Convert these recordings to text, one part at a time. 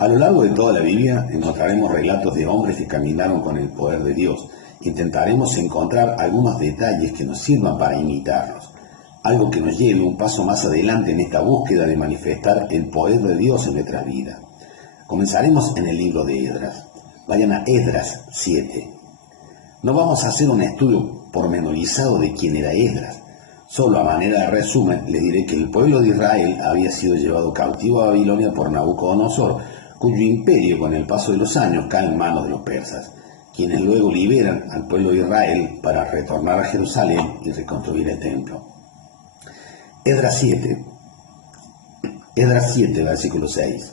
A lo largo de toda la Biblia encontraremos relatos de hombres que caminaron con el poder de Dios. Intentaremos encontrar algunos detalles que nos sirvan para imitarlos, algo que nos lleve un paso más adelante en esta búsqueda de manifestar el poder de Dios en nuestra vida. Comenzaremos en el libro de Esdras. Vayan a Esdras 7. No vamos a hacer un estudio pormenorizado de quién era Esdras. Solo a manera de resumen le diré que el pueblo de Israel había sido llevado cautivo a Babilonia por Nabucodonosor, cuyo imperio con el paso de los años cae en manos de los persas, quienes luego liberan al pueblo de Israel para retornar a Jerusalén y reconstruir el templo. Esdras 7, versículo 6.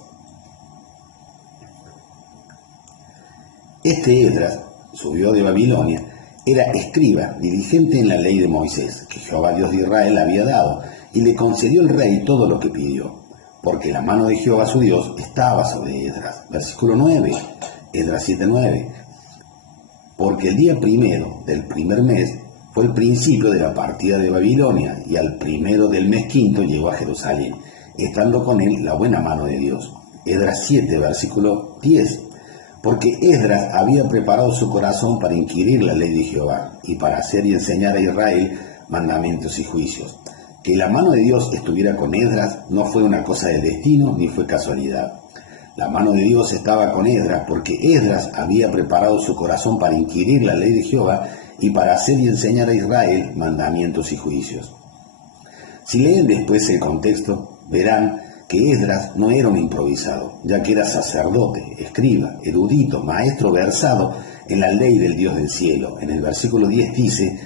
Este Esdras subió de Babilonia, era escriba, dirigente en la ley de Moisés, que Jehová Dios de Israel había dado, y le concedió el rey todo lo que pidió, porque la mano de Jehová su Dios estaba sobre Esdras. Versículo 9, Esdras 7:9. Porque el día primero del primer mes fue el principio de la partida de Babilonia, y al primero del mes quinto llegó a Jerusalén, estando con él la buena mano de Dios. Esdras 7, versículo 10. Porque Esdras había preparado su corazón para inquirir la ley de Jehová, y para hacer y enseñar a Israel mandamientos y juicios. Que la mano de Dios estuviera con Esdras no fue una cosa del destino, ni fue casualidad. La mano de Dios estaba con Esdras porque Esdras había preparado su corazón para inquirir la ley de Jehová y para hacer y enseñar a Israel mandamientos y juicios. Si leen después el contexto, verán que Esdras no era un improvisado, ya que era sacerdote, escriba, erudito, maestro versado en la ley del Dios del cielo. En el versículo 10 dice: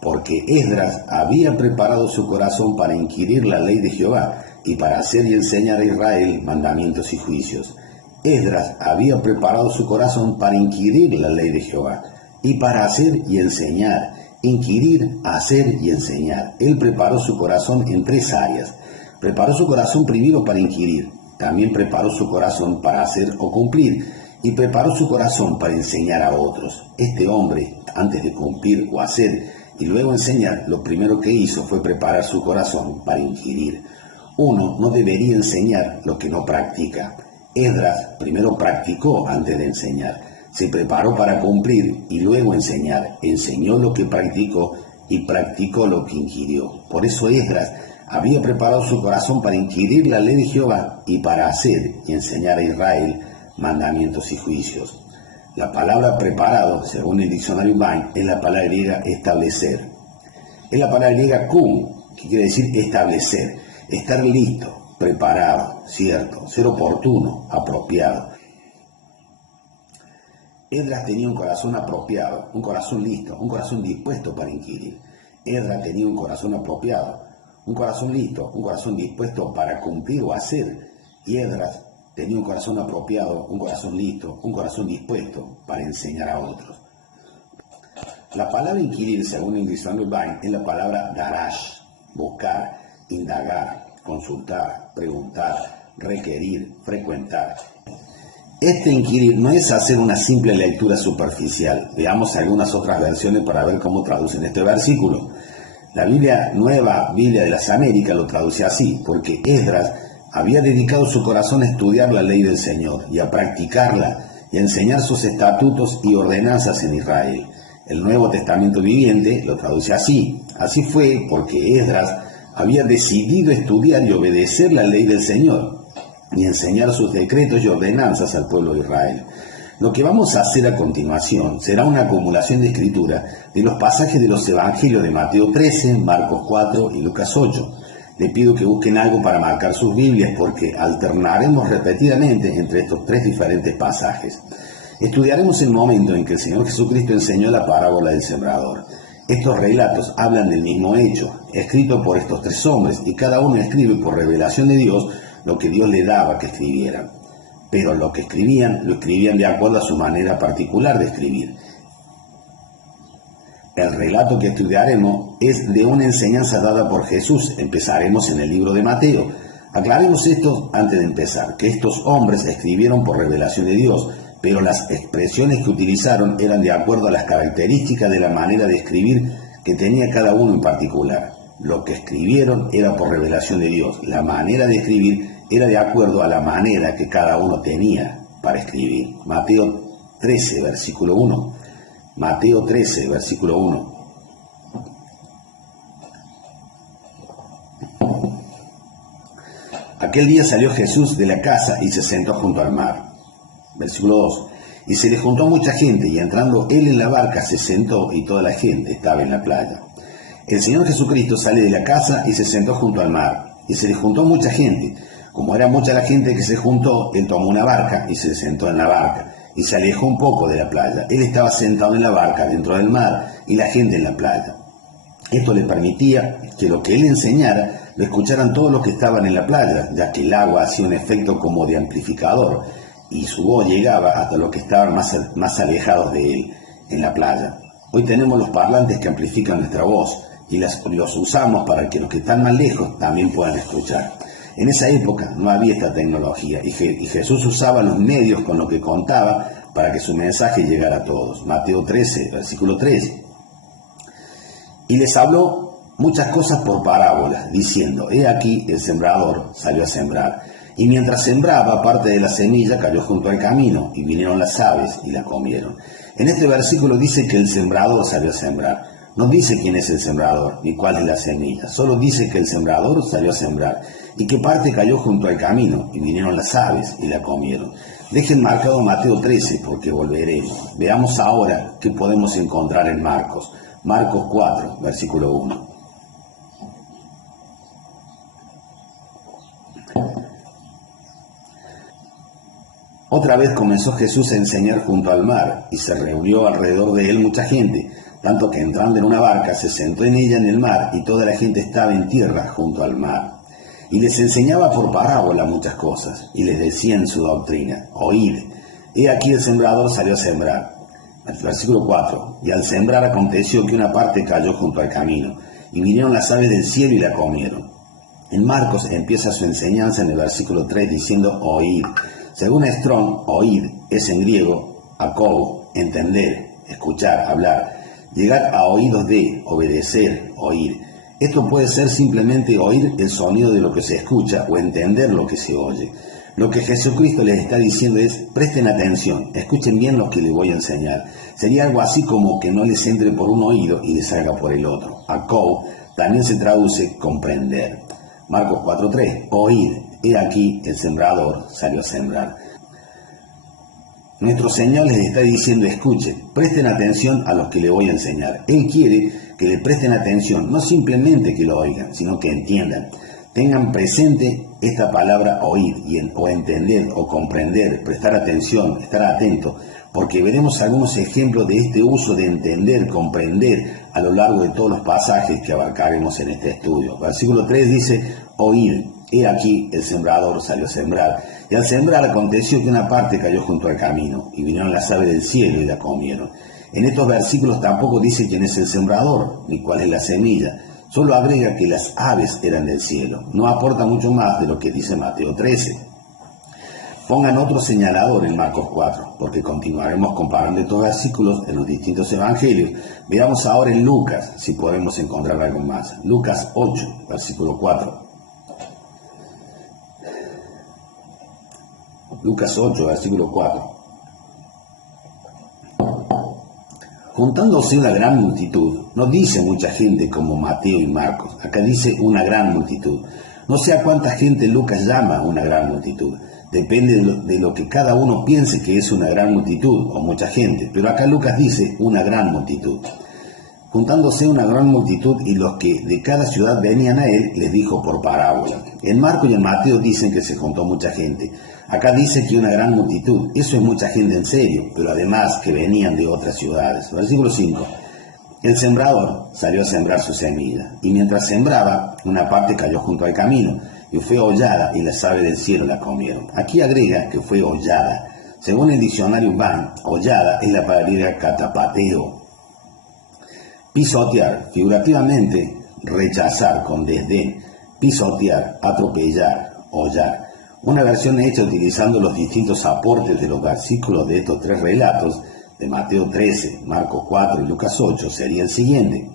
porque Esdras había preparado su corazón para inquirir la ley de Jehová y para hacer y enseñar a Israel mandamientos y juicios. Esdras había preparado su corazón para inquirir la ley de Jehová y para hacer y enseñar. Inquirir, hacer y enseñar. Él preparó su corazón en tres áreas. Preparó su corazón primero para inquirir, también preparó su corazón para hacer o cumplir, y preparó su corazón para enseñar a otros. Este hombre, antes de cumplir o hacer y luego enseñar, lo primero que hizo fue preparar su corazón para inquirir. Uno no debería enseñar lo que no practica. Esdras primero practicó antes de enseñar. Se preparó para cumplir y luego enseñar. Enseñó lo que practicó y practicó lo que inquirió. Por eso Esdras había preparado su corazón para inquirir la ley de Jehová y para hacer y enseñar a Israel mandamientos y juicios. La palabra preparado, según el diccionario Vine, es la palabra griega establecer. Es la palabra griega kum, que quiere decir establecer, estar listo, preparado, cierto, ser oportuno, apropiado. Esdras tenía un corazón apropiado, un corazón listo, un corazón dispuesto para inquirir. Esdras tenía un corazón apropiado, un corazón listo, un corazón dispuesto para cumplir o hacer. Y Esdras tenía un corazón apropiado, un corazón listo, un corazón dispuesto para enseñar a otros. La palabra inquirir, según el diccionario Vine, es la palabra darash, buscar, indagar, consultar, preguntar, requerir, frecuentar. Este inquirir no es hacer una simple lectura superficial. Veamos algunas otras versiones para ver cómo traducen este versículo. La Nueva Biblia de las Américas lo traduce así: porque Esdras había dedicado su corazón a estudiar la ley del Señor y a practicarla y a enseñar sus estatutos y ordenanzas en Israel. El Nuevo Testamento Viviente lo traduce así: así fue porque Esdras había decidido estudiar y obedecer la ley del Señor y enseñar sus decretos y ordenanzas al pueblo de Israel. Lo que vamos a hacer a continuación será una acumulación de escritura de los pasajes de los evangelios de Mateo 13, Marcos 4 y Lucas 8. Le pido que busquen algo para marcar sus Biblias porque alternaremos repetidamente entre estos tres diferentes pasajes. Estudiaremos el momento en que el Señor Jesucristo enseñó la parábola del sembrador. Estos relatos hablan del mismo hecho, escrito por estos tres hombres, y cada uno escribe por revelación de Dios lo que Dios le daba que escribieran. Pero lo que escribían, lo escribían de acuerdo a su manera particular de escribir. El relato que estudiaremos es de una enseñanza dada por Jesús. Empezaremos en el libro de Mateo. Aclaremos esto antes de empezar, que estos hombres escribieron por revelación de Dios, pero las expresiones que utilizaron eran de acuerdo a las características de la manera de escribir que tenía cada uno en particular. Lo que escribieron era por revelación de Dios. La manera de escribir era de acuerdo a la manera que cada uno tenía para escribir. Mateo 13, versículo 1. Mateo 13, versículo 1. Aquel día salió Jesús de la casa y se sentó junto al mar. Versículo 2. Y se le juntó mucha gente, y entrando él en la barca se sentó, y toda la gente estaba en la playa. El Señor Jesucristo sale de la casa y se sentó junto al mar, y se le juntó mucha gente. Como era mucha la gente que se juntó, él tomó una barca y se sentó en la barca, y se alejó un poco de la playa. Él estaba sentado en la barca dentro del mar, y la gente en la playa. Esto le permitía que lo que él enseñara lo escucharan todos los que estaban en la playa, ya que el agua hacía un efecto como de amplificador, y su voz llegaba hasta los que estaban más alejados de él, en la playa. Hoy tenemos los parlantes que amplifican nuestra voz, y los usamos para que los que están más lejos también puedan escuchar. En esa época no había esta tecnología, y Jesús usaba los medios con los que contaba para que su mensaje llegara a todos. Mateo 13, versículo 3. Y les habló muchas cosas por parábolas, diciendo: he aquí el sembrador salió a sembrar. Y mientras sembraba, parte de la semilla cayó junto al camino, y vinieron las aves y la comieron. En este versículo dice que el sembrador salió a sembrar. No dice quién es el sembrador, ni cuál es la semilla. Solo dice que el sembrador salió a sembrar, y que parte cayó junto al camino, y vinieron las aves y la comieron. Dejen marcado Mateo 13, porque volveremos. Veamos ahora qué podemos encontrar en Marcos. Marcos 4, versículo 1. Otra vez comenzó Jesús a enseñar junto al mar, y se reunió alrededor de él mucha gente, tanto que entrando en una barca se sentó en ella en el mar, y toda la gente estaba en tierra junto al mar. Y les enseñaba por parábola muchas cosas, y les decía en su doctrina: oíd, he aquí el sembrador salió a sembrar. Versículo 4. Y al sembrar aconteció que una parte cayó junto al camino, y vinieron las aves del cielo y la comieron. En Marcos empieza su enseñanza en el versículo 3 diciendo: oíd. Según Strong, oír es en griego akou, entender, escuchar, hablar, llegar a oídos de, obedecer, oír. Esto puede ser simplemente oír el sonido de lo que se escucha o entender lo que se oye. Lo que Jesucristo les está diciendo es: presten atención, escuchen bien lo que les voy a enseñar. Sería algo así como que no les entre por un oído y les salga por el otro. Akou también se traduce comprender. Marcos 4:3, oíd. He aquí el sembrador salió a sembrar. Nuestro Señor les está diciendo: escuchen, presten atención a lo que le voy a enseñar. Él quiere que le presten atención, no simplemente que lo oigan, sino que entiendan. Tengan presente esta palabra oír, o entender, o comprender, prestar atención, estar atento, porque veremos algunos ejemplos de este uso de entender, comprender, a lo largo de todos los pasajes que abarcaremos en este estudio. Versículo 3 dice: oír. He aquí el sembrador salió a sembrar, y al sembrar aconteció que una parte cayó junto al camino, y vinieron las aves del cielo y la comieron. En estos versículos tampoco dice quién es el sembrador, ni cuál es la semilla, solo agrega que las aves eran del cielo. No aporta mucho más de lo que dice Mateo 13. Pongan otro señalador en Marcos 4, porque continuaremos comparando estos versículos en los distintos evangelios. Veamos ahora en Lucas, si podemos encontrar algo más. Lucas 8, versículo 4. Lucas 8, versículo 4. Juntándose una gran multitud, no dice mucha gente como Mateo y Marcos, acá dice una gran multitud. No sé a cuánta gente Lucas llama una gran multitud, depende de lo que cada uno piense que es una gran multitud o mucha gente, pero acá Lucas dice una gran multitud. Juntándose una gran multitud, y los que de cada ciudad venían a él, les dijo por parábola. En Marcos y en Mateo dicen que se juntó mucha gente. Acá dice que una gran multitud. Eso es mucha gente en serio, pero además que venían de otras ciudades. Versículo 5. El sembrador salió a sembrar su semilla, y mientras sembraba, una parte cayó junto al camino, y fue hollada, y las aves del cielo la comieron. Aquí agrega que fue hollada. Según el diccionario Van, hollada es la palabra catapateo. Pisotear, figurativamente, rechazar con desdén, pisotear, atropellar, hollar. Una versión hecha utilizando los distintos aportes de los versículos de estos tres relatos, de Mateo 13, Marcos 4 y Lucas 8, sería el siguiente: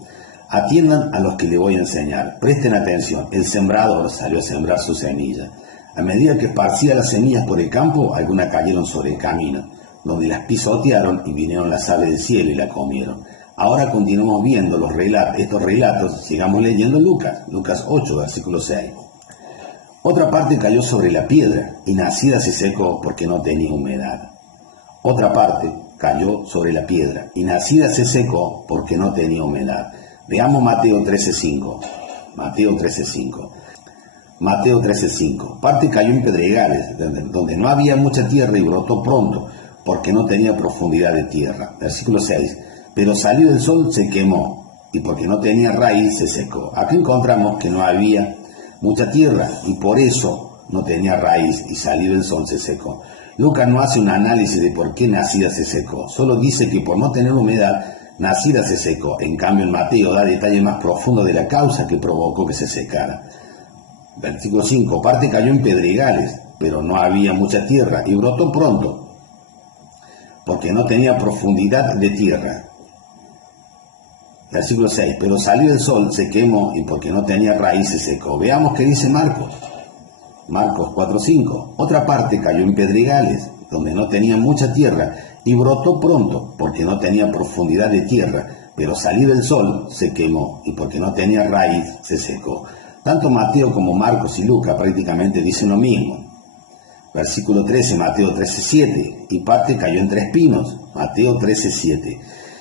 atiendan a los que le voy a enseñar, presten atención, el sembrador salió a sembrar su semilla. A medida que esparcía las semillas por el campo, algunas cayeron sobre el camino, donde las pisotearon y vinieron las aves del cielo y la comieron. Ahora continuamos viendo estos relatos, sigamos leyendo Lucas 8, versículo 6. Otra parte cayó sobre la piedra y nacida se secó porque no tenía humedad. Otra parte cayó sobre la piedra y nacida se secó porque no tenía humedad. Veamos Mateo 13:5. Mateo 13:5. Parte cayó en pedregales, donde no había mucha tierra y brotó pronto, porque no tenía profundidad de tierra. Versículo 6. Pero salió el sol, se quemó, y porque no tenía raíz, se secó. Aquí encontramos que no había mucha tierra, y por eso no tenía raíz, y salió el sol, se secó. Lucas no hace un análisis de por qué nacida se secó, solo dice que por no tener humedad, nacida se secó. En cambio, en Mateo da detalle más profundo de la causa que provocó que se secara. Versículo 5. Parte cayó en pedregales, pero no había mucha tierra, y brotó pronto, porque no tenía profundidad de tierra. Versículo 6. Pero salió el sol, se quemó, y porque no tenía raíz se secó. Veamos qué dice Marcos 4:5. Otra parte cayó en pedregales, donde no tenía mucha tierra, y brotó pronto, porque no tenía profundidad de tierra. Pero salió el sol, se quemó, y porque no tenía raíz se secó. Tanto Mateo como Marcos y Lucas prácticamente dicen lo mismo. Versículo 13, Mateo 13:7. Y parte cayó entre espinos. Mateo 13:7.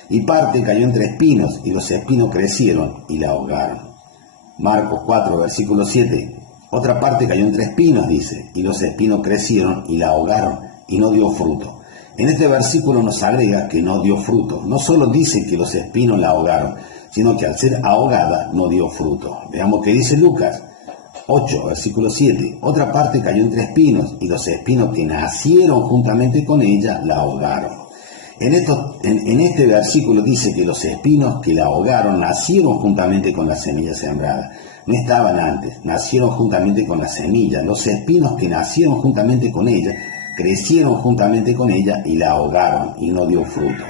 Y parte cayó entre espinos, y los espinos crecieron y la ahogaron. Marcos 4, versículo 7. Otra parte cayó entre espinos, dice, y los espinos crecieron y la ahogaron, y no dio fruto. En este versículo nos agrega que no dio fruto. No solo dice que los espinos la ahogaron, sino que al ser ahogada no dio fruto. Veamos qué dice Lucas 8, versículo 7. Otra parte cayó entre espinos, y los espinos que nacieron juntamente con ella la ahogaron. En este versículo dice que los espinos que la ahogaron nacieron juntamente con la semilla sembrada. No estaban antes, nacieron juntamente con la semilla. Los espinos que nacieron juntamente con ella, crecieron juntamente con ella y la ahogaron y no dio fruto.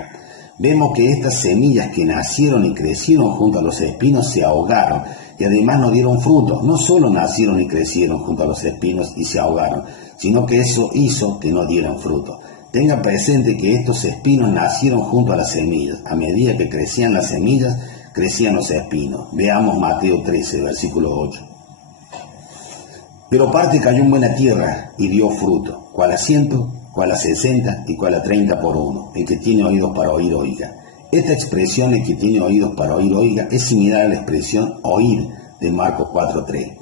Vemos que estas semillas que nacieron y crecieron junto a los espinos se ahogaron y además no dieron fruto. No solo nacieron y crecieron junto a los espinos y se ahogaron, sino que eso hizo que no dieran fruto. Tenga presente que estos espinos nacieron junto a las semillas. A medida que crecían las semillas, crecían los espinos. Veamos Mateo 13, versículo 8. Pero parte cayó en buena tierra y dio fruto, cual a 100, cual a 60 y cual a 30 por uno. El que tiene oídos para oír, oiga. Esta expresión, el que tiene oídos para oír, oiga, es similar a la expresión oír de Marcos 4:3.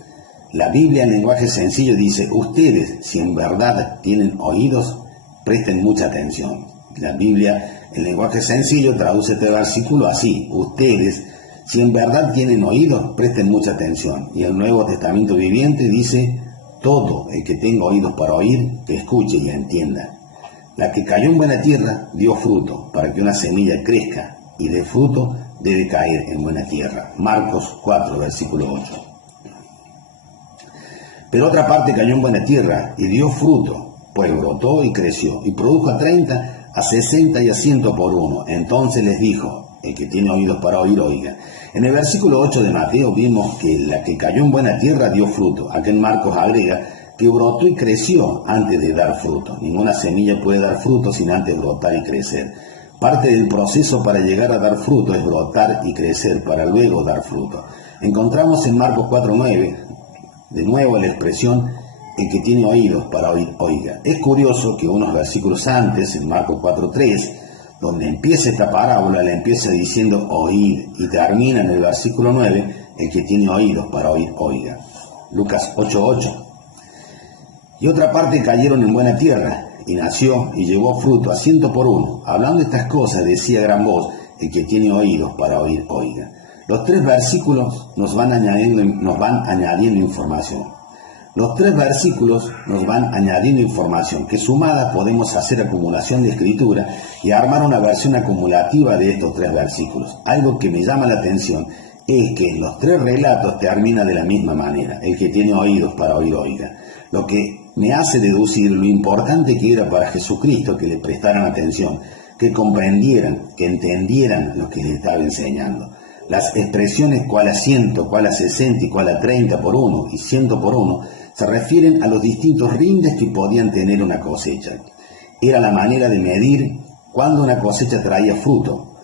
La Biblia en lenguaje sencillo dice, ustedes, si en verdad tienen oídos, presten mucha atención. La Biblia en lenguaje sencillo traduce este versículo así, ustedes, si en verdad tienen oídos, presten mucha atención. Y el Nuevo Testamento viviente dice, todo el que tenga oídos para oír, que escuche y entienda. La que cayó en buena tierra dio fruto. Para que una semilla crezca y dé fruto, debe caer en buena tierra. Marcos 4, versículo 8. Pero otra parte cayó en buena tierra y dio fruto, pues brotó y creció, y produjo a 30, a 60 y a 100 por uno. Entonces les dijo, el que tiene oídos para oír, oiga. En el versículo 8 de Mateo vimos que la que cayó en buena tierra dio fruto. Aquí en Marcos agrega que brotó y creció antes de dar fruto. Ninguna semilla puede dar fruto sin antes brotar y crecer. Parte del proceso para llegar a dar fruto es brotar y crecer para luego dar fruto. Encontramos en Marcos 4:9, de nuevo la expresión, el que tiene oídos para oír, oiga. Es curioso que unos versículos antes, en Marcos 4:3, donde empieza esta parábola, la empieza diciendo oír y termina en el versículo 9, el que tiene oídos para oír, oiga. Lucas 8:8. Y otra parte cayeron en buena tierra, y nació y llevó fruto a 100 por uno. Hablando de estas cosas, decía a gran voz, el que tiene oídos para oír, oiga. Los tres versículos nos van añadiendo información. Los tres versículos nos van añadiendo información que sumada podemos hacer acumulación de escritura y armar una versión acumulativa de estos tres versículos. Algo que me llama la atención es que en los tres relatos termina de la misma manera. El que tiene oídos para oír, oiga. Lo que me hace deducir lo importante que era para Jesucristo que le prestaran atención, que comprendieran, que entendieran lo que le estaba enseñando. Las expresiones cual a 100, cual a 60 y cual a 30 por uno y 100 por uno Se refieren a los distintos rindes que podían tener una cosecha. Era la manera de medir cuándo una cosecha traía fruto,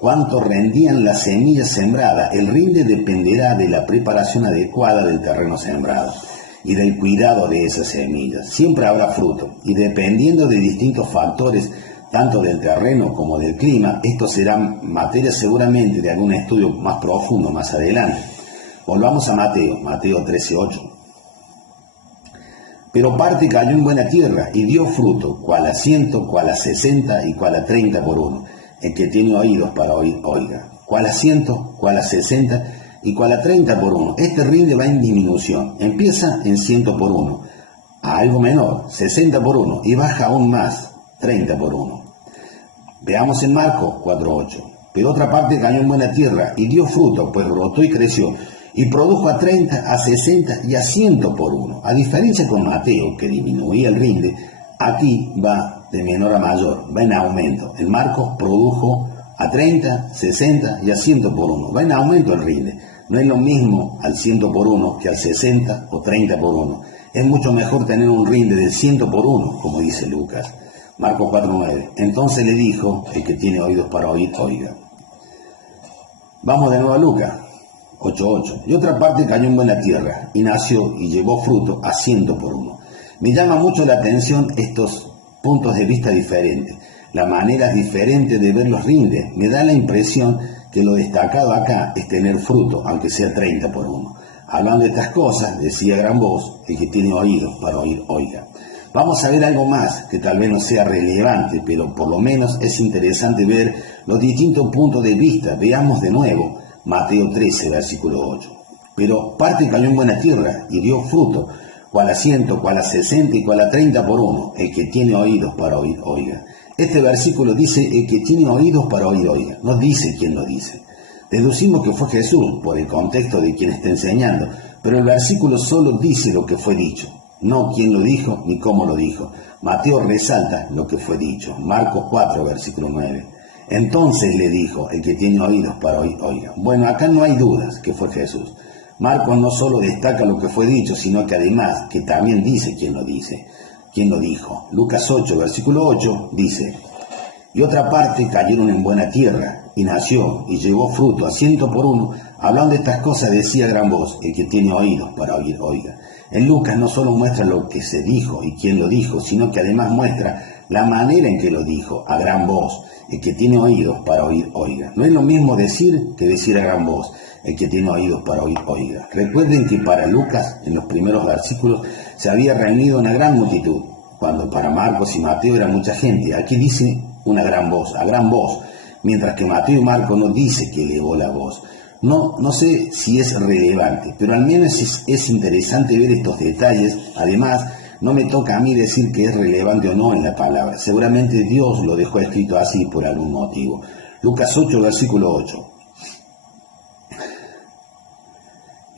cuánto rendían las semillas sembradas. El rinde dependerá de la preparación adecuada del terreno sembrado y del cuidado de esas semillas. Siempre habrá fruto, y dependiendo de distintos factores, tanto del terreno como del clima, esto será materia seguramente de algún estudio más profundo más adelante. Volvamos a Mateo 13:8. Pero parte cayó en buena tierra y dio fruto, cual a 100, cual a 60 y cual a 30 por uno. El que tiene oídos para oír, oiga. Cual a 100, cual a 60 y cual a 30 por uno. Este rinde va en disminución. Empieza en 100 por uno, a algo menor, 60 por uno, y baja aún más, 30 por uno. Veamos en Marcos 4:8. Pero otra parte cayó en buena tierra y dio fruto, pues brotó y creció, y produjo a 30, a 60 y a 100 por uno. A diferencia con Mateo, que disminuía el rinde, aquí va de menor a mayor, va en aumento. En Marcos produjo a 30, 60 y a 100 por uno. Va en aumento el rinde. No es lo mismo al 100 por uno que al 60 o 30 por uno. Es mucho mejor tener un rinde del 100 por uno, como dice Lucas. Marcos 4:9. Entonces le dijo, el que tiene oídos para oír, oiga. Vamos de nuevo a Lucas 8:8. Y otra parte cayó en buena tierra, y nació y llevó fruto a 100 por uno. Me llama mucho la atención estos puntos de vista diferentes. La manera diferente de ver los rindes. Me da la impresión que lo destacado acá es tener fruto, aunque sea 30 por uno. Hablando de estas cosas, decía a gran voz, el que tiene oídos para oír, oiga. Vamos a ver algo más que tal vez no sea relevante, pero por lo menos es interesante ver los distintos puntos de vista. Veamos de nuevo Mateo 13, versículo 8. Pero parte cayó en buena tierra y dio fruto, cual a 100, cual a 60 y cual a 30 por uno. El que tiene oídos para oír, oiga. Este versículo dice el que tiene oídos para oír, oiga. No dice quién lo dice. Deducimos que fue Jesús por el contexto de quien está enseñando, pero el versículo solo dice lo que fue dicho. No quién lo dijo ni cómo lo dijo. Mateo resalta lo que fue dicho. Marcos 4, versículo 9. Entonces le dijo, el que tiene oídos para oír, oiga. Bueno, acá no hay dudas que fue Jesús. Marcos no solo destaca lo que fue dicho, sino que además que también dice quién lo dice, quién lo dijo. Lucas 8, versículo 8 dice, y otra parte cayeron en buena tierra, y nació, y llevó fruto a 100 por uno. Hablando de estas cosas decía a gran voz, el que tiene oídos para oír, oiga. En Lucas no solo muestra lo que se dijo y quién lo dijo, sino que además muestra la manera en que lo dijo, a gran voz. El que tiene oídos para oír, oiga. No es lo mismo decir que decir a gran voz, el que tiene oídos para oír, oiga. Recuerden que para Lucas, en los primeros versículos, se había reunido una gran multitud, cuando para Marcos y Mateo era mucha gente. Aquí dice una gran voz, a gran voz, mientras que Mateo y Marcos no dice que elevó la voz. No sé si es relevante, pero al menos es interesante ver estos detalles. Además, no me toca a mí decir que es relevante o no en la palabra. Seguramente Dios lo dejó escrito así por algún motivo. Lucas 8, versículo 8.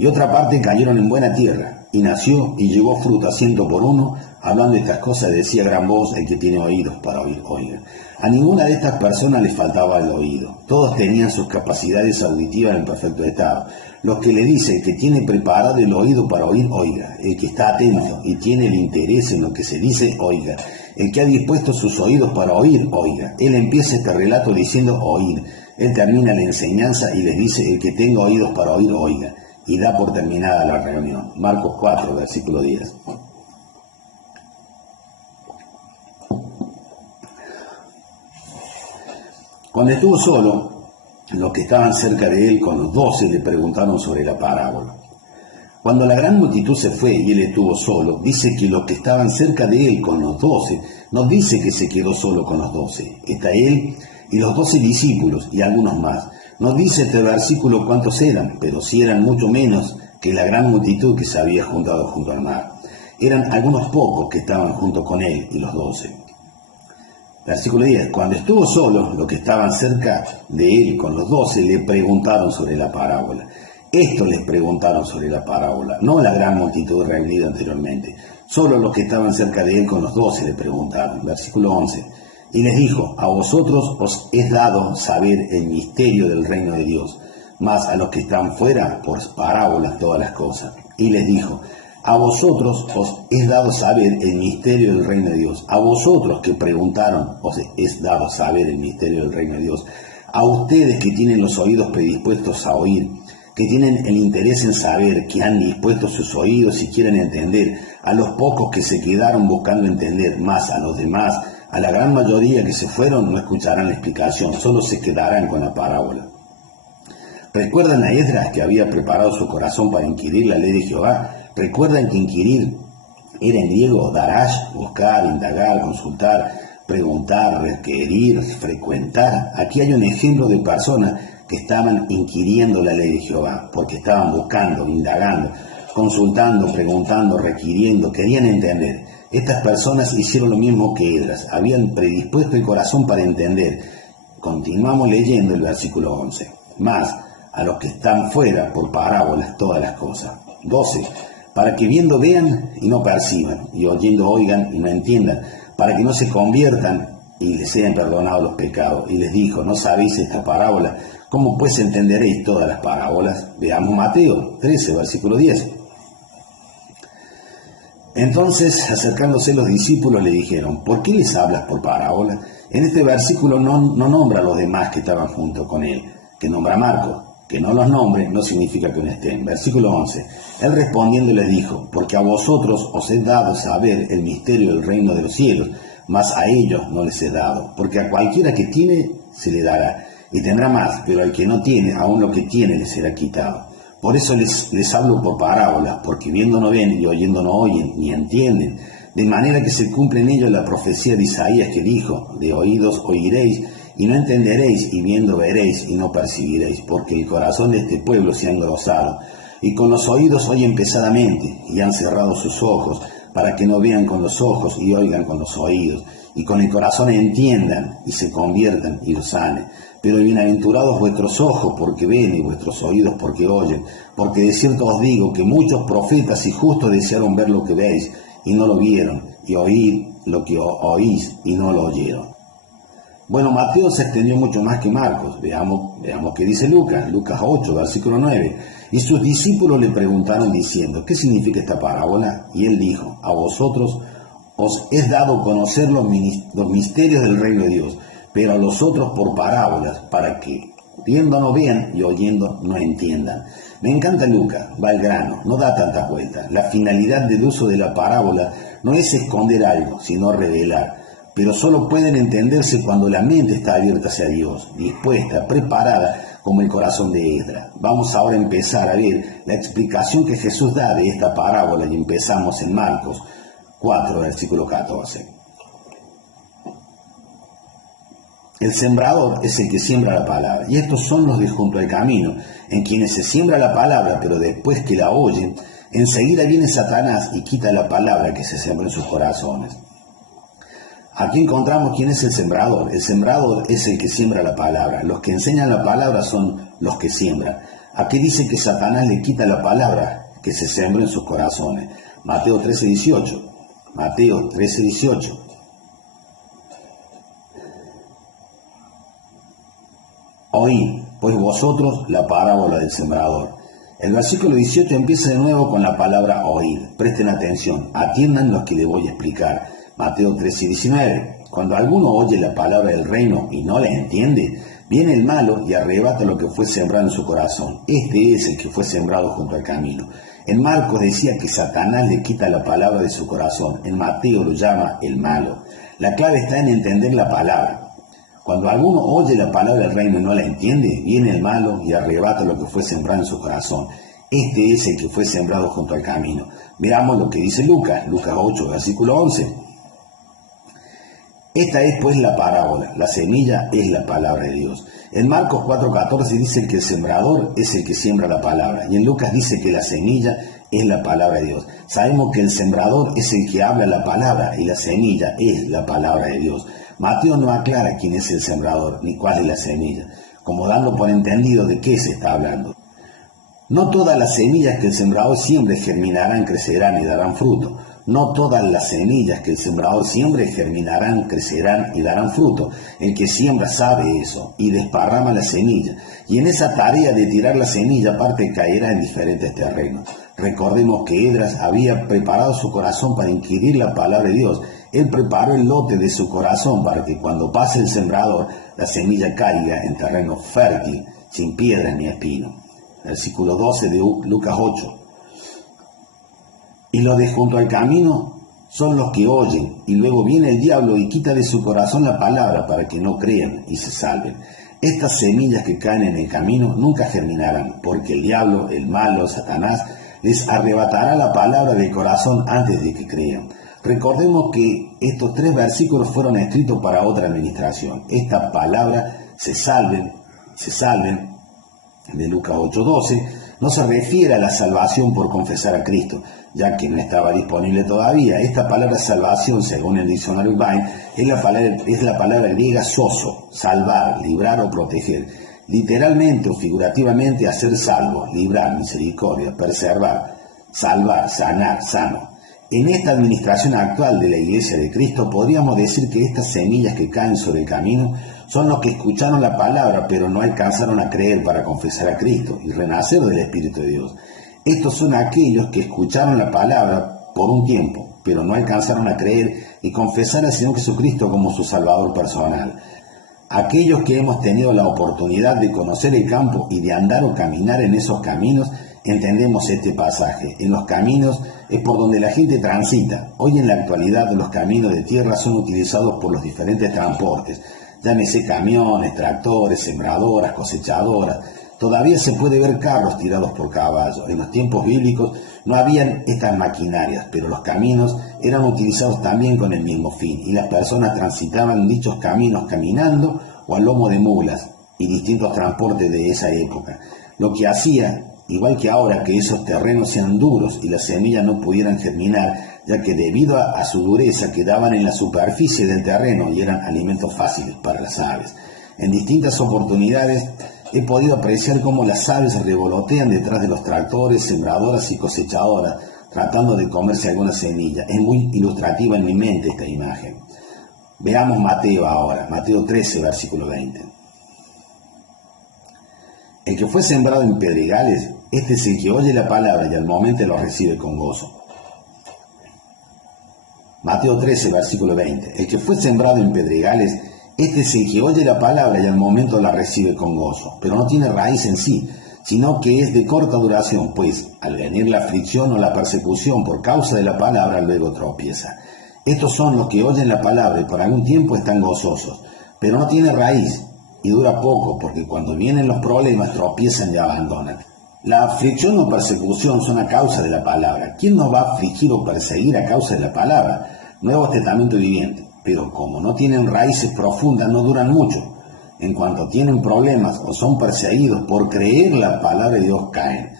Y otra parte cayeron en buena tierra, y nació y llevó fruto a 100 por uno. Hablando de estas cosas decía a gran voz, el que tiene oídos para oír, oiga. A ninguna de estas personas les faltaba el oído. Todos tenían sus capacidades auditivas en perfecto estado. Los que le dice, el que tiene preparado el oído para oír, oiga. El que está atento y tiene el interés en lo que se dice, oiga. El que ha dispuesto sus oídos para oír, oiga. Él empieza este relato diciendo oír. Él termina la enseñanza y les dice, el que tenga oídos para oír, oiga. Y da por terminada la reunión. Marcos 4, versículo 10. Cuando estuvo solo, los que estaban cerca de él con los 12 le preguntaron sobre la parábola. Cuando la gran multitud se fue y él estuvo solo, dice que los que estaban cerca de él con los 12, no dice que se quedó solo con los 12. Está él y los 12 discípulos y algunos más. No dice este versículo cuántos eran, pero sí eran mucho menos que la gran multitud que se había juntado junto al mar. Eran algunos pocos que estaban junto con él y los 12. Versículo 10. Cuando estuvo solo, los que estaban cerca de él con los 12 le preguntaron sobre la parábola. Estos les preguntaron sobre la parábola, no la gran multitud reunida anteriormente. Solo los que estaban cerca de él con los 12 le preguntaron. Versículo 11. Y les dijo, a vosotros os es dado saber el misterio del reino de Dios, mas a los que están fuera, por parábolas todas las cosas. Y les dijo, A vosotros os es dado saber el misterio del reino de Dios. A vosotros que preguntaron os es dado saber el misterio del reino de Dios. A ustedes que tienen los oídos predispuestos a oír, que tienen el interés en saber, que han dispuesto sus oídos y quieren entender, a los pocos que se quedaron buscando entender, más a los demás, a la gran mayoría que se fueron, no escucharán la explicación, solo se quedarán con la parábola. ¿Recuerdan a Esdras que había preparado su corazón para inquirir la ley de Jehová? ¿Recuerdan que inquirir era en griego darash, buscar, indagar, consultar, preguntar, requerir, frecuentar? Aquí hay un ejemplo de personas que estaban inquiriendo la ley de Jehová, porque estaban buscando, indagando, consultando, preguntando, requiriendo, querían entender. Estas personas hicieron lo mismo que Esdras, habían predispuesto el corazón para entender. Continuamos leyendo el versículo 11. Más a los que están fuera por parábolas todas las cosas. 12. Para que viendo vean y no perciban, y oyendo oigan y no entiendan, para que no se conviertan y les sean perdonados los pecados. Y les dijo, ¿no sabéis esta parábola? ¿Cómo pues entenderéis todas las parábolas? Veamos Mateo 13, versículo 10. Entonces, acercándose los discípulos, le dijeron, ¿por qué les hablas por parábola? En este versículo no nombra a los demás que estaban junto con él, que nombra a Marcos. Que no los nombre no significa que no estén. Versículo 11. Él respondiendo les dijo, porque a vosotros os he dado saber el misterio del reino de los cielos, mas a ellos no les he dado. Porque a cualquiera que tiene, se le dará, y tendrá más, pero al que no tiene, aún lo que tiene le será quitado. Por eso les hablo por parábolas, porque viendo no ven y oyendo no oyen, ni entienden. De manera que se cumple en ellos la profecía de Isaías que dijo, de oídos oiréis, y no entenderéis, y viendo veréis, y no percibiréis, porque el corazón de este pueblo se ha engrosado, y con los oídos oyen pesadamente, y han cerrado sus ojos, para que no vean con los ojos, y oigan con los oídos, y con el corazón entiendan, y se conviertan, y los sanen. Pero bienaventurados vuestros ojos, porque ven, y vuestros oídos, porque oyen, porque de cierto os digo, que muchos profetas y justos desearon ver lo que veis, y no lo vieron, y oír lo que oís, y no lo oyeron. Bueno, Mateo se extendió mucho más que Marcos. Veamos qué dice Lucas 8, versículo 9. Y sus discípulos le preguntaron diciendo, ¿qué significa esta parábola? Y él dijo, a vosotros os es dado conocer los misterios del reino de Dios, pero a los otros por parábolas, para que viendo no vean y oyendo no entiendan. Me encanta Lucas, va al grano, no da tantas vueltas. La finalidad del uso de la parábola no es esconder algo, sino revelar. Pero solo pueden entenderse cuando la mente está abierta hacia Dios, dispuesta, preparada como el corazón de Esdras. Vamos ahora a empezar a ver la explicación que Jesús da de esta parábola y empezamos en Marcos 4, versículo 14. El sembrador es el que siembra la palabra, y estos son los de junto al camino, en quienes se siembra la palabra, pero después que la oyen, enseguida viene Satanás y quita la palabra que se sembró en sus corazones. Aquí encontramos quién es el sembrador. El sembrador es el que siembra la palabra. Los que enseñan la palabra son los que siembran. Aquí dice que Satanás le quita la palabra que se sembró en sus corazones. Mateo 13:18. Mateo 13:18. Oíd, pues vosotros, la parábola del sembrador. El versículo 18 empieza de nuevo con la palabra oíd. Presten atención, atiendan lo que les voy a explicar. Mateo 13:19. Cuando alguno oye la palabra del reino y no la entiende, viene el malo y arrebata lo que fue sembrado en su corazón. Este es el que fue sembrado junto al camino. En Marcos decía que Satanás le quita la palabra de su corazón. En Mateo lo llama el malo. La clave está en entender la palabra. Cuando alguno oye la palabra del reino y no la entiende, viene el malo y arrebata lo que fue sembrado en su corazón. Este es el que fue sembrado junto al camino. Veamos lo que dice Lucas 8, versículo 11. Esta es pues la parábola, la semilla es la palabra de Dios. En Marcos 4:14 dice que el sembrador es el que siembra la palabra, y en Lucas dice que la semilla es la palabra de Dios. Sabemos que el sembrador es el que habla la palabra y la semilla es la palabra de Dios. Mateo no aclara quién es el sembrador ni cuál es la semilla, como dando por entendido de qué se está hablando. No todas las semillas que el sembrador siembre germinarán, crecerán y darán fruto. No todas las semillas que el sembrador siembre germinarán, crecerán y darán fruto. El que siembra sabe eso y desparrama la semilla. Y en esa tarea de tirar la semilla, parte caerá en diferentes terrenos. Recordemos que Esdras había preparado su corazón para inquirir la palabra de Dios. Él preparó el lote de su corazón para que cuando pase el sembrador, la semilla caiga en terreno fértil, sin piedras ni espinos. Versículo 12 de Lucas 8. Y los de junto al camino son los que oyen, y luego viene el diablo y quita de su corazón la palabra para que no crean y se salven. Estas semillas que caen en el camino nunca germinarán, porque el diablo, el malo, Satanás, les arrebatará la palabra del corazón antes de que crean. Recordemos que estos 3 versículos fueron escritos para otra administración. Esta palabra, se salven, de Lucas 8:12, no se refiere a la salvación por confesar a Cristo, ya que no estaba disponible todavía. Esta palabra salvación, según el diccionario Vine, es la palabra griega sozo, salvar, librar o proteger. Literalmente o figurativamente, hacer salvo, librar, misericordia, preservar, salvar, sanar, sano. En esta administración actual de la Iglesia de Cristo, podríamos decir que estas semillas que caen sobre el camino son los que escucharon la palabra, pero no alcanzaron a creer para confesar a Cristo y renacer del Espíritu de Dios. Estos son aquellos que escucharon la palabra por un tiempo, pero no alcanzaron a creer y confesar al Señor Jesucristo como su Salvador personal. Aquellos que hemos tenido la oportunidad de conocer el campo y de andar o caminar en esos caminos, entendemos este pasaje. En los caminos es por donde la gente transita. Hoy en la actualidad los caminos de tierra son utilizados por los diferentes transportes, llámese camiones, tractores, sembradoras, cosechadoras. Todavía se puede ver carros tirados por caballos. En los tiempos bíblicos no habían estas maquinarias, pero los caminos eran utilizados también con el mismo fin, y las personas transitaban dichos caminos caminando o al lomo de mulas y distintos transportes de esa época, lo que hacía, igual que ahora, que esos terrenos sean duros y las semillas no pudieran germinar, ya que debido a su dureza quedaban en la superficie del terreno y eran alimentos fáciles para las aves. En distintas oportunidades he podido apreciar cómo las aves revolotean detrás de los tractores, sembradoras y cosechadoras, tratando de comerse alguna semilla. Es muy ilustrativa en mi mente esta imagen. Veamos Mateo ahora, Mateo 13, versículo 20. El que fue sembrado en pedregales, este es el que oye la palabra y al momento lo recibe con gozo. Mateo 13, versículo 20. El que fue sembrado en pedregales, este es el que oye la palabra y al momento la recibe con gozo, pero no tiene raíz en sí, sino que es de corta duración, pues al venir la aflicción o la persecución por causa de la palabra, luego tropieza. Estos son los que oyen la palabra y por algún tiempo están gozosos, pero no tiene raíz y dura poco, porque cuando vienen los problemas tropiezan y abandonan. La aflicción o persecución son a causa de la palabra. ¿Quién nos va a afligir o perseguir a causa de la palabra? Nuevo Testamento viviente. Pero como no tienen raíces profundas, no duran mucho. En cuanto tienen problemas o son perseguidos por creer la palabra de Dios, caen.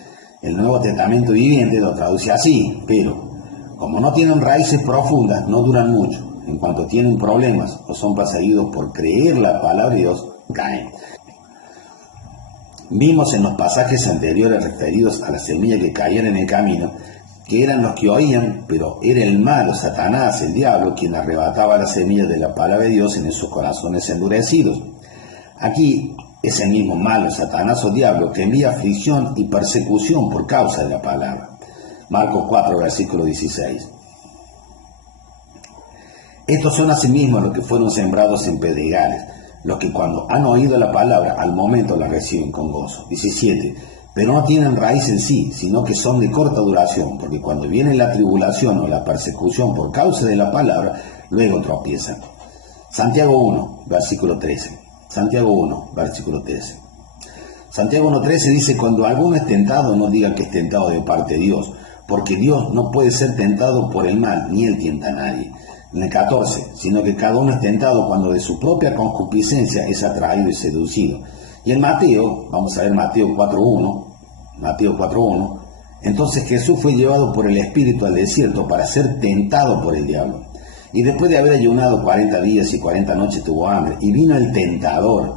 El Nuevo Testamento viviente lo traduce así, pero como no tienen raíces profundas, no duran mucho. En cuanto tienen problemas o son perseguidos por creer la palabra de Dios, caen. Vimos en los pasajes anteriores referidos a la semilla que caían en el camino, que eran los que oían, pero era el malo, Satanás, el diablo, quien arrebataba las semillas de la palabra de Dios en esos corazones endurecidos. Aquí es el mismo malo, Satanás o diablo, que envía aflicción y persecución por causa de la palabra. Marcos 4, versículo 16. Estos son asimismo los que fueron sembrados en pedregales, los que cuando han oído la palabra, al momento la reciben con gozo. 17. Pero no tienen raíz en sí, sino que son de corta duración, porque cuando viene la tribulación o la persecución por causa de la palabra, luego tropiezan. Santiago 1, versículo 13. Santiago 1, versículo 13. Santiago 1:13 dice: cuando alguno es tentado, no diga que es tentado de parte de Dios, porque Dios no puede ser tentado por el mal, ni él tienta a nadie. En el 14, sino que cada uno es tentado cuando de su propia concupiscencia es atraído y seducido. Y en Mateo, vamos a ver Mateo 4:1, entonces Jesús fue llevado por el Espíritu al desierto para ser tentado por el diablo. Y después de haber ayunado 40 días y 40 noches tuvo hambre, y vino el tentador.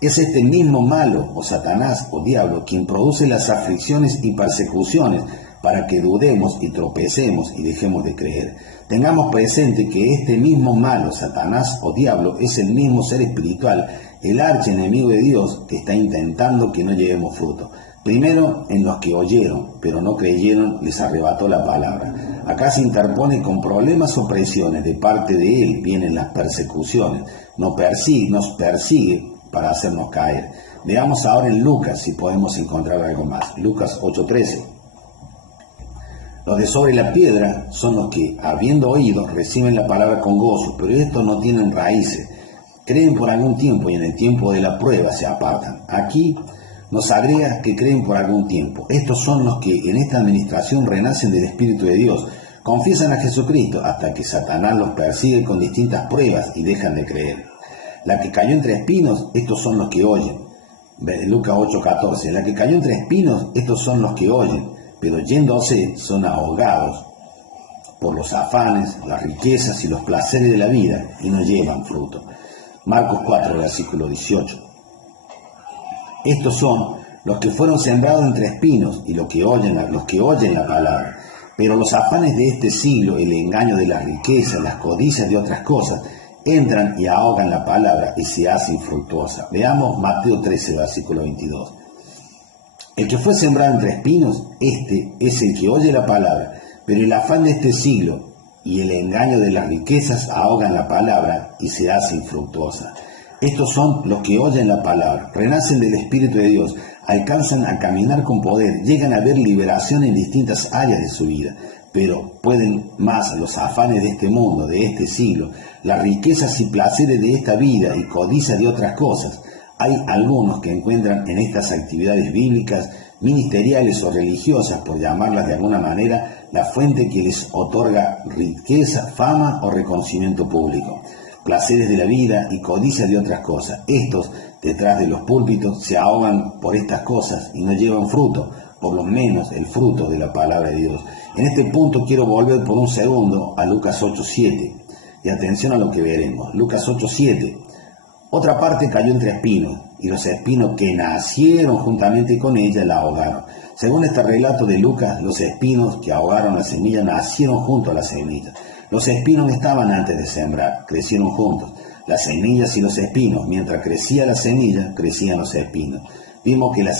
Es este mismo malo, o Satanás, o diablo, quien produce las aflicciones y persecuciones para que dudemos y tropecemos y dejemos de creer. Tengamos presente que este mismo malo, Satanás o diablo, es el mismo ser espiritual, el archienemigo de Dios, que está intentando que no llevemos fruto. Primero, en los que oyeron, pero no creyeron, les arrebató la palabra. Acá se interpone con problemas o presiones de parte de él, vienen las persecuciones. Nos persigue para hacernos caer. Veamos ahora en Lucas si podemos encontrar algo más. Lucas 8:13. Los de sobre la piedra son los que, habiendo oído, reciben la palabra con gozo, pero estos no tienen raíces. Creen por algún tiempo y en el tiempo de la prueba se apartan. Aquí nos agrega que creen por algún tiempo. Estos son los que en esta administración renacen del Espíritu de Dios, confiesan a Jesucristo hasta que Satanás los persigue con distintas pruebas y dejan de creer. La que cayó entre espinos, estos son los que oyen. Lucas 8:14. La que cayó entre espinos, estos son los que oyen, pero yéndose son ahogados por los afanes, las riquezas y los placeres de la vida y no llevan fruto. Marcos 4, versículo 18. Estos son los que fueron sembrados entre espinos y los que oyen la palabra. Pero los afanes de este siglo, el engaño de las riquezas, las codicias de otras cosas, entran y ahogan la palabra y se hace infructuosa. Veamos Mateo 13, versículo 22. El que fue sembrado entre espinos, este es el que oye la palabra, pero el afán de este siglo y el engaño de las riquezas ahogan la palabra y se hace infructuosa. Estos son los que oyen la palabra, renacen del Espíritu de Dios, alcanzan a caminar con poder, llegan a ver liberación en distintas áreas de su vida, pero pueden más los afanes de este mundo, de este siglo, las riquezas y placeres de esta vida y codicia de otras cosas. Hay algunos que encuentran en estas actividades bíblicas, ministeriales o religiosas, por llamarlas de alguna manera, la fuente que les otorga riqueza, fama o reconocimiento público, placeres de la vida y codicia de otras cosas. Estos, detrás de los púlpitos, se ahogan por estas cosas y no llevan fruto, por lo menos el fruto de la palabra de Dios. En este punto quiero volver por un segundo a Lucas 8:7 y atención a lo que veremos. Lucas 8:7. Otra parte cayó entre espinos, y los espinos que nacieron juntamente con ella la ahogaron. Según este relato de Lucas, los espinos que ahogaron la semilla nacieron junto a la semilla. Los espinos no estaban antes de sembrar, crecieron juntos. Las semillas y los espinos, mientras crecía la semilla, crecían los espinos. Vimos que la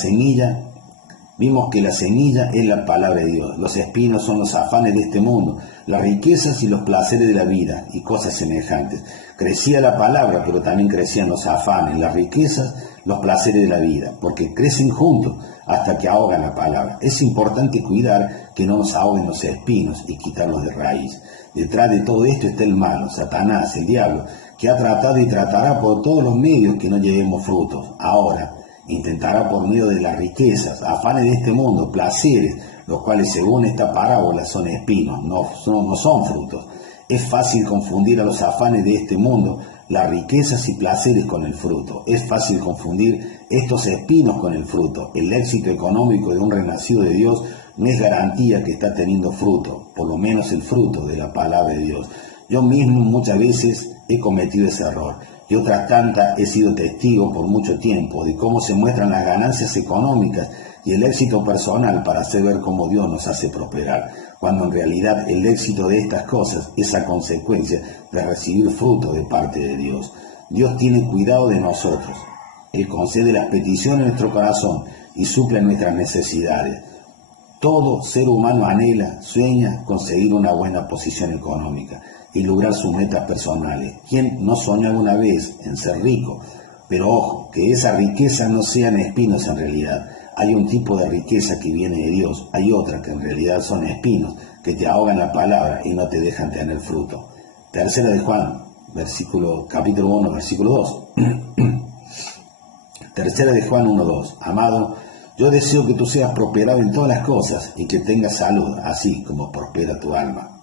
semilla es la palabra de Dios. Los espinos son los afanes de este mundo, las riquezas y los placeres de la vida y cosas semejantes. Crecía la palabra, pero también crecían los afanes, las riquezas, los placeres de la vida, porque crecen juntos hasta que ahogan la palabra. Es importante cuidar que no nos ahoguen los espinos y quitarlos de raíz. Detrás de todo esto está el malo, Satanás, el diablo, que ha tratado y tratará por todos los medios que no llevemos frutos. Ahora, intentará por medio de las riquezas, afanes de este mundo, placeres, los cuales según esta parábola son espinos, no son frutos. Es fácil confundir a los afanes de este mundo, las riquezas y placeres con el fruto. Es fácil confundir estos espinos con el fruto. El éxito económico de un renacido de Dios no es garantía que está teniendo fruto, por lo menos el fruto de la palabra de Dios. Yo mismo muchas veces he cometido ese error. Y otras tantas he sido testigo por mucho tiempo de cómo se muestran las ganancias económicas y el éxito personal para hacer ver cómo Dios nos hace prosperar, cuando en realidad el éxito de estas cosas es a consecuencia de recibir fruto de parte de Dios. Dios tiene cuidado de nosotros. Él concede las peticiones de nuestro corazón y suple nuestras necesidades. Todo ser humano anhela, sueña conseguir una buena posición económica y lograr sus metas personales. ¿Quién no soñó alguna vez en ser rico? Pero ojo, que esa riqueza no sean espinos en realidad. Hay un tipo de riqueza que viene de Dios, hay otra que en realidad son espinos, que te ahogan la palabra y no te dejan tener fruto. Tercera de Juan, capítulo 1, versículo 2. Tercera de Juan 1:2. Amado, yo deseo que tú seas prosperado en todas las cosas y que tengas salud, así como prospera tu alma.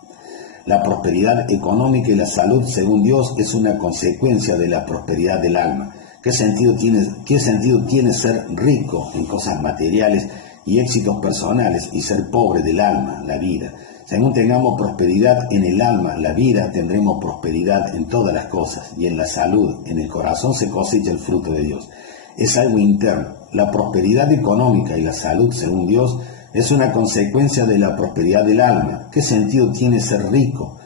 La prosperidad económica y la salud, según Dios, es una consecuencia de la prosperidad del alma. ¿Qué sentido tiene ser rico en cosas materiales y éxitos personales y ser pobre del alma, la vida? Según tengamos prosperidad en el alma, la vida, tendremos prosperidad en todas las cosas, y en la salud, en el corazón se cosecha el fruto de Dios. Es algo interno. La prosperidad económica y la salud, según Dios, es una consecuencia de la prosperidad del alma. ¿Qué sentido tiene ser rico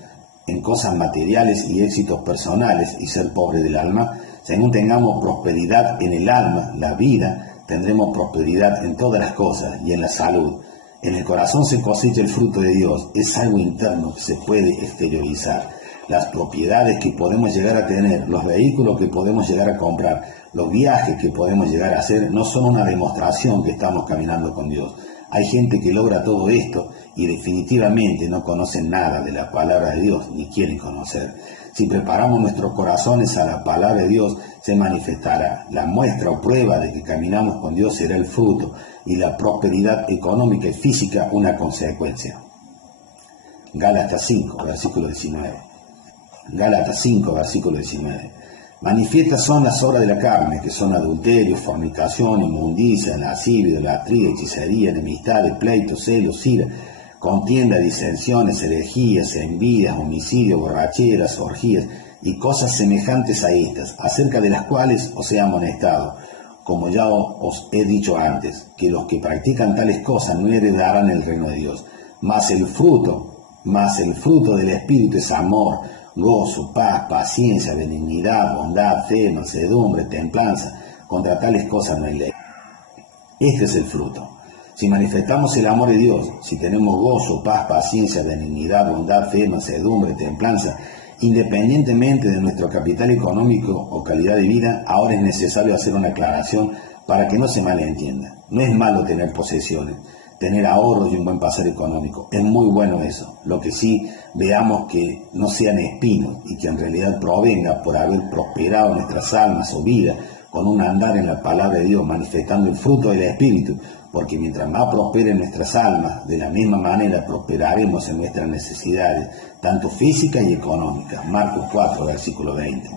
en cosas materiales y éxitos personales y ser pobre del alma? Según tengamos prosperidad en el alma, la vida, tendremos prosperidad en todas las cosas y en la salud. En el corazón se cosecha el fruto de Dios, es algo interno que se puede exteriorizar. Las propiedades que podemos llegar a tener, los vehículos que podemos llegar a comprar, los viajes que podemos llegar a hacer, no son una demostración que estamos caminando con Dios. Hay gente que logra todo esto y definitivamente no conocen nada de la palabra de Dios, ni quieren conocer. Si preparamos nuestros corazones a la palabra de Dios, se manifestará. La muestra o prueba de que caminamos con Dios será el fruto y la prosperidad económica y física una consecuencia. Gálatas 5, versículo 19. Gálatas 5, versículo 19. Manifiestas son las obras de la carne, que son adulterio, fornicación, inmundicia, lascivia, idolatría, hechicería, enemistades, pleitos, celos, ira, contienda, disensiones, herejías, envidias, homicidios, borracheras, orgías y cosas semejantes a estas, acerca de las cuales os he amonestado, como ya os he dicho antes, que los que practican tales cosas no heredarán el reino de Dios. Mas el fruto del Espíritu es amor, gozo, paz, paciencia, benignidad, bondad, fe, mansedumbre, templanza. Contra tales cosas no hay ley. Este es el fruto. Si manifestamos el amor de Dios, si tenemos gozo, paz, paciencia, benignidad, bondad, fe, mansedumbre, templanza, independientemente de nuestro capital económico o calidad de vida, ahora es necesario hacer una aclaración para que no se malentienda. No es malo tener posesiones, tener ahorros y un buen pasar económico. Es muy bueno eso. Lo que sí, veamos que no sean espinos y que en realidad provenga por haber prosperado nuestras almas o vida con un andar en la palabra de Dios, manifestando el fruto del Espíritu, porque mientras más prosperen nuestras almas, de la misma manera prosperaremos en nuestras necesidades, tanto físicas y económicas. Marcos 4, versículo 20.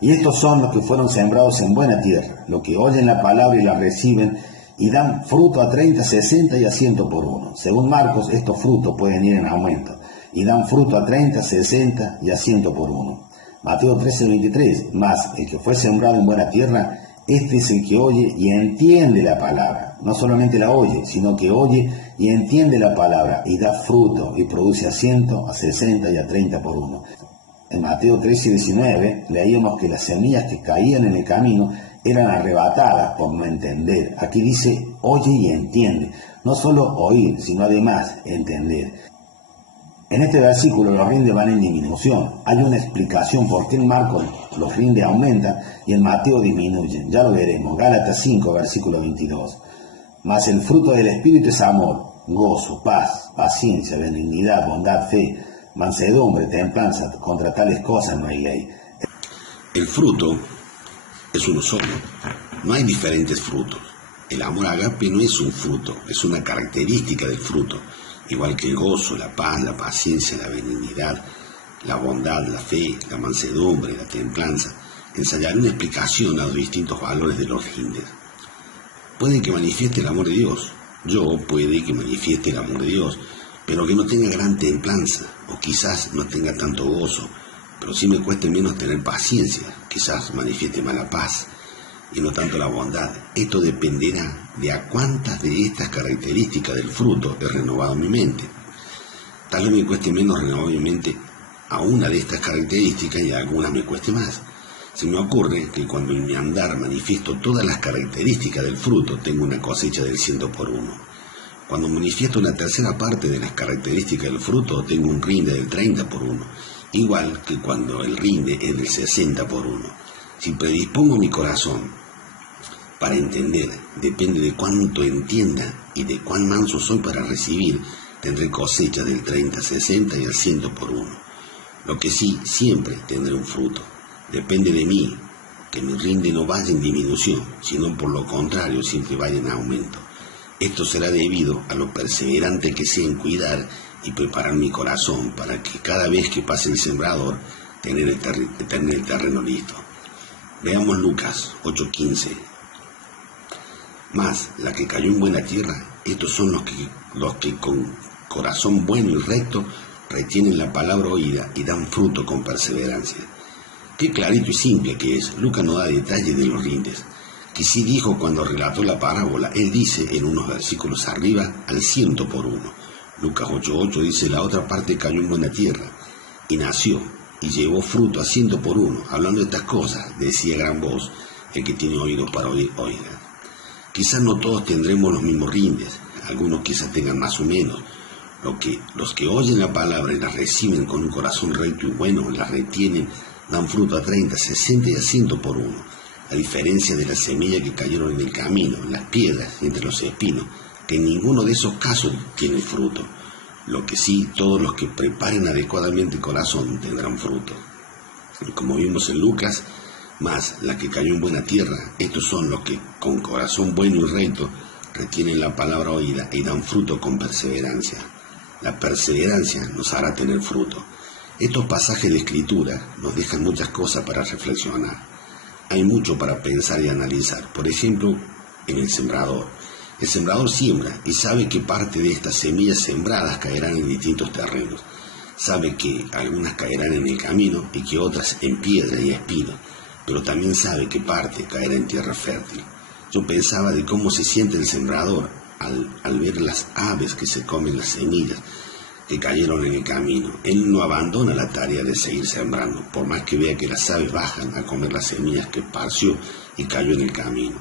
Y estos son los que fueron sembrados en buena tierra, los que oyen la palabra y la reciben, y dan fruto a 30, 60 y a 100 por uno. Según Marcos, estos frutos pueden ir en aumento, y dan fruto a 30, 60 y a 100 por uno. Mateo 13, 23, mas el que fue sembrado en buena tierra, este es el que oye y entiende la palabra. No solamente la oye, sino que oye y entiende la palabra, y da fruto, y produce a 100, a 60 y a 30 por uno. En Mateo 13, 19, leíamos que las semillas que caían en el camino eran arrebatadas por no entender. Aquí dice, oye y entiende. No solo oír, sino además entender. En este versículo los rindes van en disminución. Hay una explicación por qué en Marcos los rindes aumentan y en Mateo disminuyen. Ya lo veremos. Gálatas 5, versículo 22. Mas el fruto del Espíritu es amor, gozo, paz, paciencia, benignidad, bondad, fe, mansedumbre, templanza. Contra tales cosas no hay ley. El fruto es uno solo. No hay diferentes frutos. El amor agape no es un fruto, es una característica del fruto. Igual que el gozo, la paz, la paciencia, la benignidad, la bondad, la fe, la mansedumbre, la templanza. Ensayaré una explicación a los distintos valores de los rindes. Puede que manifieste el amor de Dios. Yo puede que manifieste el amor de Dios, pero que no tenga gran templanza, o quizás no tenga tanto gozo, pero sí me cueste menos tener paciencia, quizás manifieste más la paz y no tanto la bondad. Esto dependerá de a cuántas de estas características del fruto he renovado mi mente. Tal vez me cueste menos renovar mi mente a una de estas características y a algunas me cueste más. Se me ocurre que cuando en mi andar manifiesto todas las características del fruto, tengo una cosecha del 100 por uno. Cuando manifiesto una tercera parte de las características del fruto, tengo un rinde del 30 por uno. Igual que cuando el rinde es del 60 por uno. Si predispongo mi corazón para entender, depende de cuánto entienda y de cuán manso soy para recibir, tendré cosecha del 30, 60 y al 100 por uno. Lo que sí, siempre tendré un fruto. Depende de mí, que mi rinde no vaya en disminución, sino por lo contrario, siempre vaya en aumento. Esto será debido a lo perseverante que sea en cuidar y preparar mi corazón para que cada vez que pase el sembrador, tener el terreno listo. Veamos Lucas 8:15. Mas la que cayó en buena tierra, estos son los que con corazón bueno y recto retienen la palabra oída y dan fruto con perseverancia. Qué clarito y simple que es. Lucas no da detalles de los rindes, que sí dijo cuando relató la parábola. Él dice en unos versículos arriba al 100 por uno. Lucas 8:8 dice, la otra parte cayó en buena tierra y nació y llevó fruto a 100 por uno. Hablando de estas cosas, decía a gran voz, El que tiene oído para oír, oiga. Quizás no todos tendremos los mismos rindes, algunos quizás tengan más o menos. Los que oyen la palabra y la reciben con un corazón recto y bueno, la retienen, dan fruto a 30, 60 y a 100 por uno. A diferencia de las semillas que cayeron en el camino, en las piedras y entre los espinos, que en ninguno de esos casos tiene fruto. Lo que sí, todos los que preparen adecuadamente el corazón tendrán fruto. Y como vimos en Lucas, más la que cayó en buena tierra, estos son los que con corazón bueno y recto retienen la palabra oída y dan fruto con perseverancia. La perseverancia nos hará tener fruto. Estos pasajes de Escritura nos dejan muchas cosas para reflexionar. Hay mucho para pensar y analizar. Por ejemplo, en el sembrador. El sembrador siembra y sabe que parte de estas semillas sembradas caerán en distintos terrenos. Sabe que algunas caerán en el camino y que otras en piedra y espinos, pero también sabe que parte caerá en tierra fértil. Yo pensaba de cómo se siente el sembrador al ver las aves que se comen las semillas que cayeron en el camino. Él no abandona la tarea de seguir sembrando, por más que vea que las aves bajan a comer las semillas que esparció y cayó en el camino.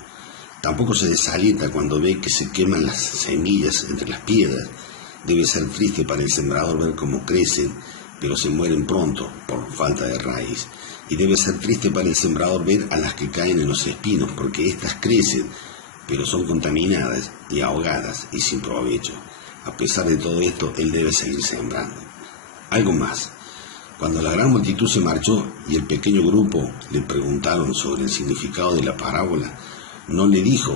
Tampoco se desalienta cuando ve que se queman las semillas entre las piedras. Debe ser triste para el sembrador ver cómo crecen, pero se mueren pronto por falta de raíz. Y debe ser triste para el sembrador ver a las que caen en los espinos, porque éstas crecen, pero son contaminadas y ahogadas y sin provecho. A pesar de todo esto, él debe seguir sembrando. Algo más. Cuando la gran multitud se marchó y el pequeño grupo le preguntaron sobre el significado de la parábola, no le dijo,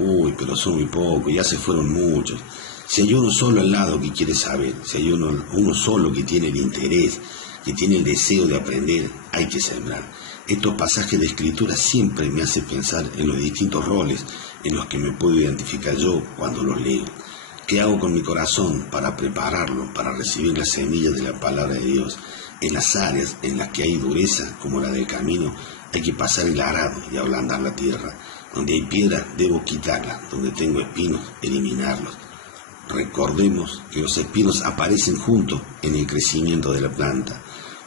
uy, pero son muy pocos, ya se fueron muchos. Si hay uno solo al lado que quiere saber, si hay uno solo que tiene el interés, que tiene el deseo de aprender, hay que sembrar. Estos pasajes de Escritura siempre me hacen pensar en los distintos roles en los que me puedo identificar yo cuando los leo. ¿Qué hago con mi corazón para prepararlo, para recibir las semillas de la palabra de Dios? En las áreas en las que hay dureza, como la del camino, hay que pasar el arado y ablandar la tierra. Donde hay piedra, debo quitarla. Donde tengo espinos, eliminarlos. Recordemos que los espinos aparecen juntos en el crecimiento de la planta.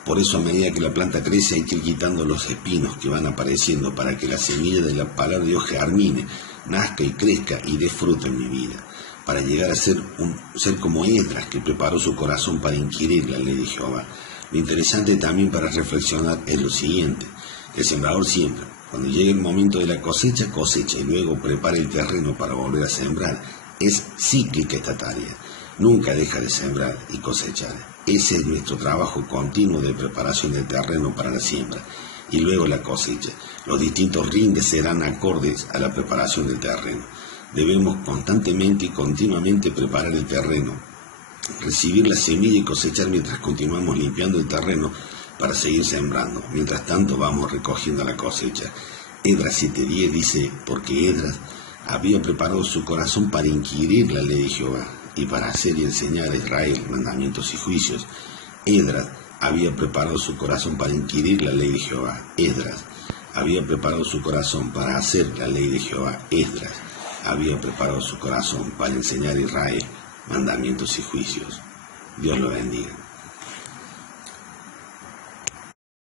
Por eso, a medida que la planta crece, hay que ir quitando los espinos que van apareciendo para que la semilla de la palabra de Dios germine, nazca y crezca y dé fruto en mi vida, para llegar a ser como Esdras, que preparó su corazón para inquirir la ley de Jehová. Lo interesante también para reflexionar es lo siguiente: el sembrador siembra. Cuando llegue el momento de la cosecha, cosecha y luego prepara el terreno para volver a sembrar. Es cíclica esta tarea. Nunca deja de sembrar y cosechar. Ese es nuestro trabajo continuo de preparación del terreno para la siembra y luego la cosecha. Los distintos rindes serán acordes a la preparación del terreno. Debemos constantemente y continuamente preparar el terreno, recibir la semilla y cosechar mientras continuamos limpiando el terreno para seguir sembrando. Mientras tanto vamos recogiendo la cosecha. Esdras 7:10 dice, porque Esdras había preparado su corazón para inquirir la ley de Jehová y para hacer y enseñar a Israel mandamientos y juicios. Esdras había preparado su corazón para inquirir la ley de Jehová. Esdras había preparado su corazón para hacer la ley de Jehová. Esdras había preparado su corazón para enseñar a Israel mandamientos y juicios. Dios lo bendiga.